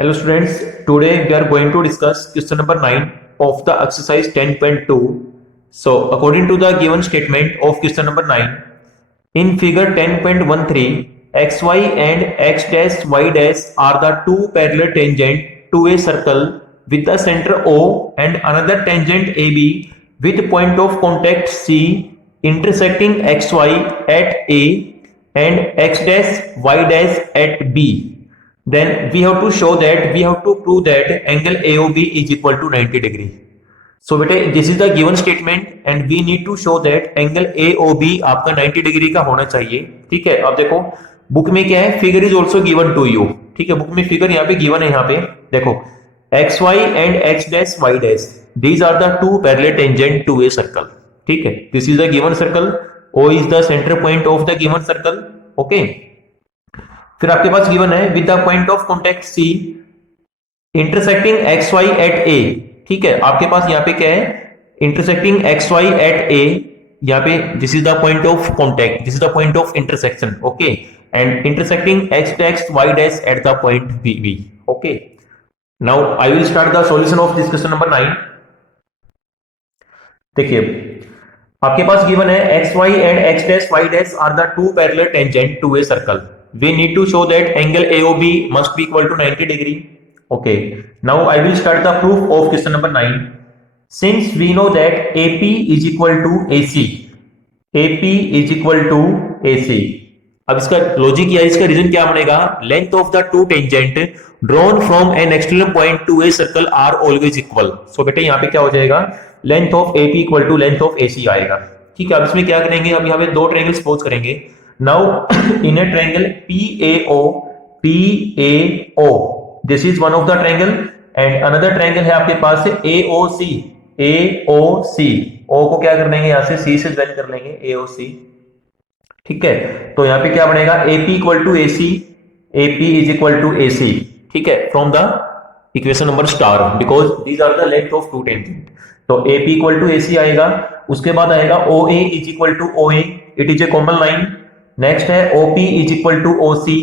Hello students, today we are going to discuss question number 9 of the exercise 10.2. So according to the given statement of question number 9, in figure 10.13, xy and x dash y dash are the two parallel tangent to a circle with the center O and another tangent AB with point of contact C intersecting xy at A and x dash y dash at B. Then we have to show that we have to prove that angle AOB is equal to 90 degree. So बेटे this is the given statement and we need to show that angle AOB आपका 90 degree का होना चाहिए. ठीक है, अब देखो book में क्या है, figure is also given to you. ठीक है, बुक में फिगर यहाँ पे गिवन है. यहाँ पे देखो x y and x dash y dash these are the two parallel tangent to a circle. ठीक है, this is the given circle, O is the centre point of the given circle. Okay, फिर आपके पास given है with the point of contact C intersecting x y at A. ठीक है, आपके पास यहाँ पे क्या है, intersecting x y at A. यहाँ पे this is the point of contact, this is the point of intersection. Okay, and intersecting x dash y dash at the point B B. Okay, now I will start the solution of this question number 9. देखिए आपके पास given है x y and x dash y dash are the two parallel tangent to a circle. We need to show that angle AOB must be equal to 90 degree. Okay, now I will start the proof of question number 9. Since we know that AP is equal to AC, AP is equal to AC. अब इसका logic या इसका reason क्या बनेगा, length of the two tangent drawn from an external point to a circle are always equal. So बेटे यहाँ पे क्या हो जाएगा, length of AP equal to length of AC आएगा. ठीक है, अब इसमें क्या करेंगे, अब यहाँ पे दो ट्रायंगल सपोज करेंगे. Now in a triangle PAO, this is one of the triangle and another triangle है आपके पास से AOC, AOC. O को क्या कर लेंगे, यहाँ से C से ज्वाइन कर लेंगे AOC. ठीक है, तो यहाँ पे क्या बनेगा, AP equal to AC, AP is equal to AC. ठीक है, from the equation number star because these are the length of two tangent. तो AP इक्वल टू AC आएगा. उसके बाद आएगा OA is equal to OA, it is a common line. Next है OP is equal to OC,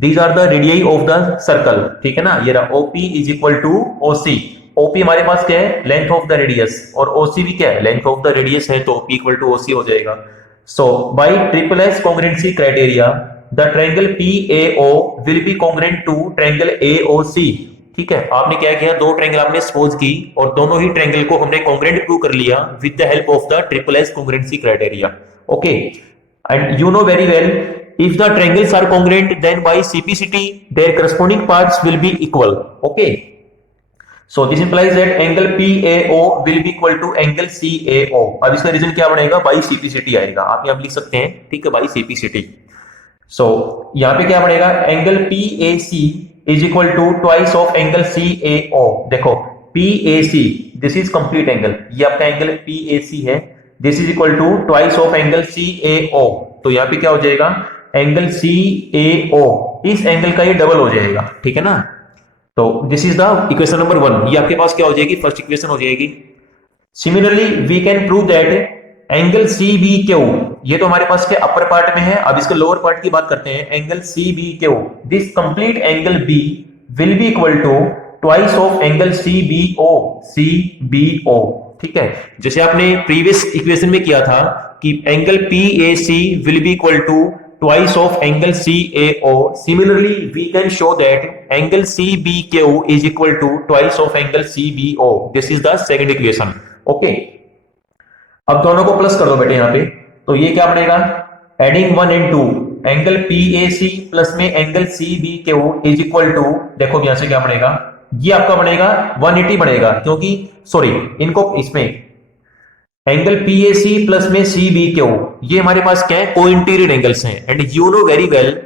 these are the radii of the circle. ठीक है ना, ये रहा OP is equal to OC. OP हमारे पास क्या है, लेंथ ऑफ द रेडियस, और OC भी क्या है, लेंथ ऑफ द रेडियस है, तो OP इक्वल टू OC हो जाएगा. So by triple S congruency criteria the triangle PAO will be congruent to triangle AOC. ठीक है, आपने क्या किया, दो ट्रायंगल आपने सपोज की और दोनों ही ट्रायंगल को हमने कॉन्ग्रुएंट प्रूव कर लिया with the help of the triple S congruency criteria. Okay, and you know very well if the triangles are congruent then by CPCT their corresponding parts will be equal. Okay, so this implies that angle PAO will be equal to angle CAO. अब इसका reason क्या बनेगा, by CPCT आएगा. आप यहाँ लिख सकते हैं, ठीक है, by CPCT. so यहाँ पे क्या बनेगा, angle PAC is equal to twice of angle CAO. देखो PAC this is complete angle, ये आपका एंगल PAC है, this is equal to twice of angle CAO. तो यहाँ पे क्या हो जाएगा, एंगल CAO इस एंगल का ये डबल हो जाएगा. ठीक है ना, तो this is the equation number 1. ये आपके पास क्या हो जाएगी, फर्स्ट इक्वेशन हो जाएगी. Similarly we can prove that angle CBQ, ये तो हमारे पास के अपर पार्ट में है. अब इसके लोअर पार्ट की बात करते हैं, angle CBQ, this complete angle B will be equal to twice of angle CBO. ठीक है, जैसे आपने प्रीवियस इक्वेशन में किया था कि angle PAC will be equal to twice of angle CAO. Similarly we can show that angle CBQ is equal to twice of angle CBO. This is the second equation. Okay, अब दोनों को plus कर दो बेटे यहाँ पे. तो ये क्या बनेगा, adding 1 and 2, angle PAC plus में angle CBQ is equal to, देखो यहां से क्या बनेगा, ये आपका बनेगा 180 बनेगा, क्योंकि सॉरी इनको इसमें एंगल PAC प्लस में CBQ ये हमारे पास क्या है, कोइंटीरियर एंगल्स हैं. And you know very well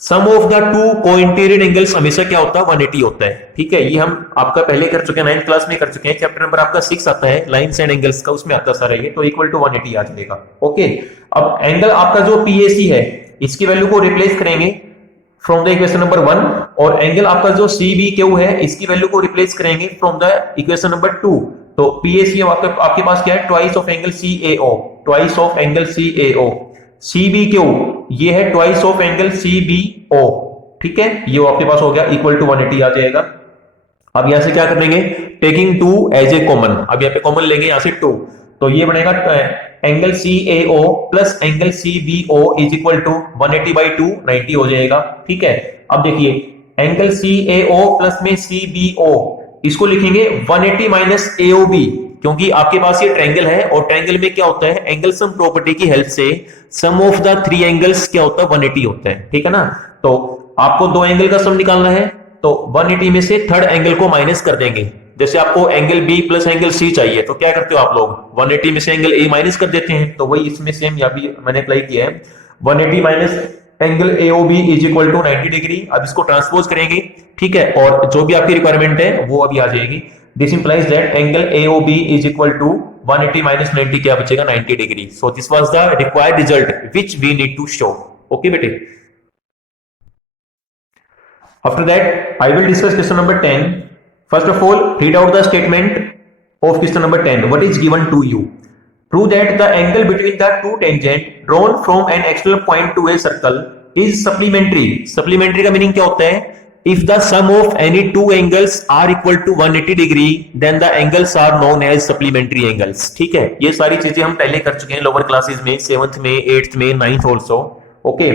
sum of the two cointerior angles हमेशा क्या होता है, 180 होता है. ठीक है, ये हम आपका पहले कर चुके हैं, 9th क्लास में कर चुके हैं. चैप्टर नंबर आपका 6 आता है लाइन्स एंड एंगल्स का, उसमें आता सारा ये, तो इक्वल टू 180 आ जाएगा. ओके, अब एंगल आपका जो PAC है इसकी वैल्यू को रिप्लेस करेंगे फ्रॉम द इक्वेशन नंबर 1, और एंगल आपका जो CBQ है इसकी वैल्यू को रिप्लेस करेंगे फ्रॉम द इक्वेशन नंबर 2. तो PAC आपके पास क्या है, twice of angle CAO, twice of angle CAO. CBQ ये है ट्वाइस ऑफ एंगल CBO. ठीक है, ये आपके पास हो गया, इक्वल टू 180 आ जाएगा। अब यहां से क्या कर लेंगे, टेकिंग 2 एज ए कॉमन, अब यहाँ पे कॉमन लेंगे यहां से 2, तो ये बनेगा angle CAO plus angle CBO is equal to 180/2 90 हो जाएगा। ठीक है, अब देखिए एंगल CAO प्लस में CBO इसको लिखेंगे 180 माइनस AOB, क्योंकि आपके पास ये ट्रायंगल है और ट्रायंगल में क्या होता है, एंगल सम प्रॉपर्टी की हेल्प से सम ऑफ द 3 एंगल्स क्या होता है 180 होता है। ठीक है ना, तो आपको 2 एंगल का सम निकालना है, तो 180 में से थर्ड एंगल को माइनस कर देंगे। जैसे आपको angle B plus angle C चाहिए, तो क्या करते हो आप लोग, 180 में से एंगल A माइनस कर देते हैं, तो वही इसमें सेम यहाँ भी मैंने अप्लाई किया है, 180 minus angle AOB is equal to 90 degree. अब इसको ट्रांसपोज करेंगे, ठीक है, और जो भी आपकी रिक्वायरमेंट है वो अभी आ जाएगी। This implies that angle AOB is equal to 180 minus 90 क्या बचेगा 90 degree. So this was the required result which we need to show. Okay बेटे, after that I will discuss question number 10. First of all, read out the statement of question number 10. What is given to you? Prove that the angle between the two tangent drawn from an external point to a circle is supplementary. Supplementary का meaning क्या होता है, if the sum of any two angles are equal to 180 degree then the angles are known as supplementary angles. ठीक है, ये सारी चीजें हम पहले कर चुके हैं लोअर क्लासेस में, 7th में, 8th में, 9th also. Okay,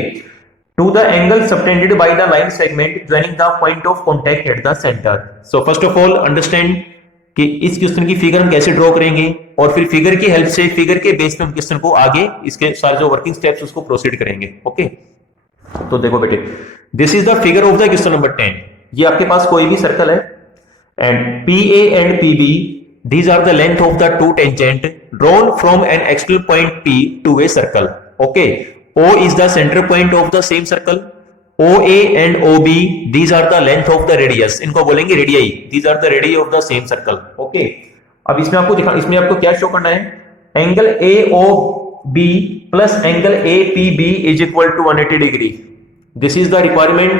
to the angle subtended by the line segment joining the point of contact at the center. So first of all understand कि इस क्वेश्चन की फिगर हम कैसे ड्रॉ करेंगे और फिर फिगर की हेल्प से, फिगर के बेस पे हम क्वेश्चन को आगे इसके सारे जो वर्किंग स्टेप्स उसको प्रोसीड करेंगे। ओके, तो देखो बेटे, this is the figure of the question number 10। ये आपके पास कोई भी सर्कल है and PA and PB these are the length of the two tangent drawn from an external point P to a circle. Okay, O is the center point of the same circle. OA and OB these are the length of the radius, इनको बोलेंगे radii, these are the radii of the same circle. Okay, अब इसमें आपको क्या show करना है, angle AOB plus angle APB is equal to 180 degree. This is the requirement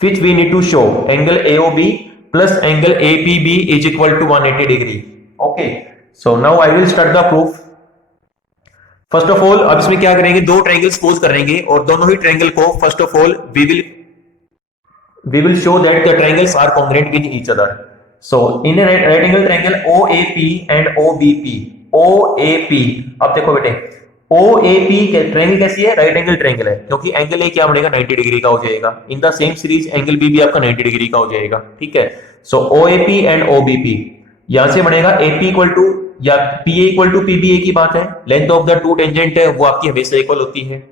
which we need to show, angle AOB plus angle APB is equal to 180 degree. Okay, so now I will start the proof. First of all अब इसमें क्या करेंगे, दो triangle suppose करेंगे और दोनों ही triangle को first of all we will show that the triangles are congruent with each other. So in a right angle triangle OAP and OBP, OAP, अब देखो बेटे OAP के ट्रायंगल कैसी है, राइट एंगल ट्रायंगल है, क्योंकि एंगल A क्या बनेगा 90 डिग्री का हो जाएगा। In the same series angle B भी आपका 90 डिग्री का हो जाएगा। ठीक है, सो OAP एंड OBP, यहां से बनेगा AP इक्वल टू या PA इक्वल टू PBA की बात है, length of the two tangent है वो आपकी हमेशा इक्वल होती है।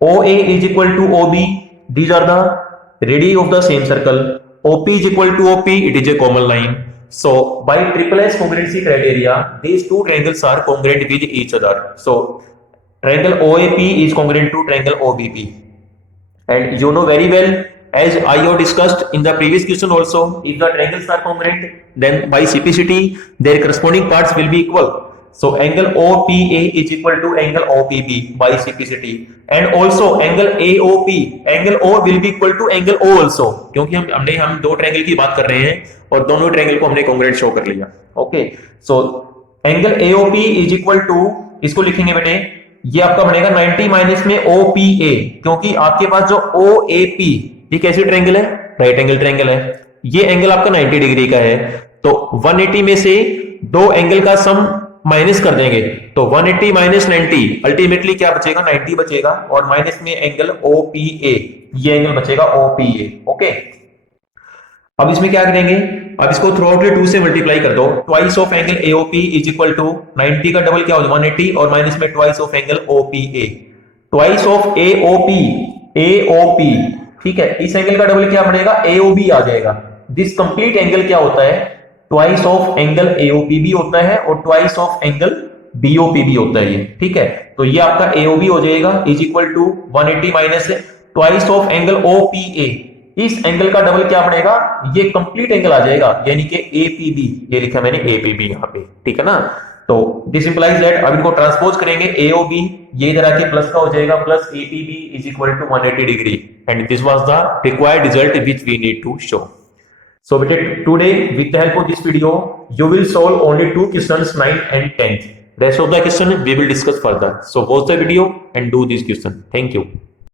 OA is equal to OB, these are the radii of the same circle. OP is equal to OP, it is a common line. So by triple S congruency criteria, these two triangles are congruent with each other. So triangle OAP is congruent to triangle OBP, and you know very well, as I have discussed in the previous question also, if the triangles are congruent, then by CPCT their corresponding parts will be equal. So angle OPA is equal to angle OPB by CPCT, and also angle AOP, angle O will be equal to angle O also, क्योंकि हम दो triangle की बात कर रहे हैं और दोनों ट्रायंगल को हमने कॉन्ग्रुएंट शो कर लिया। Okay, so angle AOP is equal to, इसको लिखेंगे बेटे, ये आपका बनेगा 90 माइनस में OPA, क्योंकि आपके पास जो OAP ये कैसी ट्रायंगल है, राइट एंगल ट्रायंगल है, ये एंगल आपका 90 डिग्री का है, तो 180 में से दो एंगल का सम माइनस कर देंगे, तो 180 माइनस 90 अल्टीमेटली क्या बचेगा 90 बचेगा, और माइनस में एंगल OPA, ये एंगल बचेगा OPA। ओके, अब इसमें क्या करेंगे, अब इसको थ्रू आउट 2 से मल्टीप्लाई कर दो, twice of angle AOP is equal to 90 का डबल क्या हो जाएगा 180, और माइनस में twice of angle OPA, twice of AOP, ठीक है, इस एंगल का डबल क्या बनेगा AOB आ जाएगा। दिस कंप्लीट एंगल क्या होता है, ट्वाइस ऑफ एंगल AOP भी होता है और ट्वाइस ऑफ एंगल BOP भी होता है ये। ठीक है, तो ये आपका AOB हो जाएगा is equal to 180 minus twice of angle OPA, इस एंगल का डबल क्या बनेगा, ये कंप्लीट एंगल आ जाएगा, यानी कि APB, ये लिखा मैंने APB यहाँ पे। ठीक है ना, तो दिस इंप्लाइज दैट, अब इनको ट्रांसपोज करेंगे AOB, ये इधर आके प्लस का हो जाएगा, plus APB is equal to 180 degree, and this was the required result which we need to show. So today with the help of this video you will solve only 2 questions, 9 and 10th. Rest of the question we will discuss further. So watch the video and do this question. Thank you.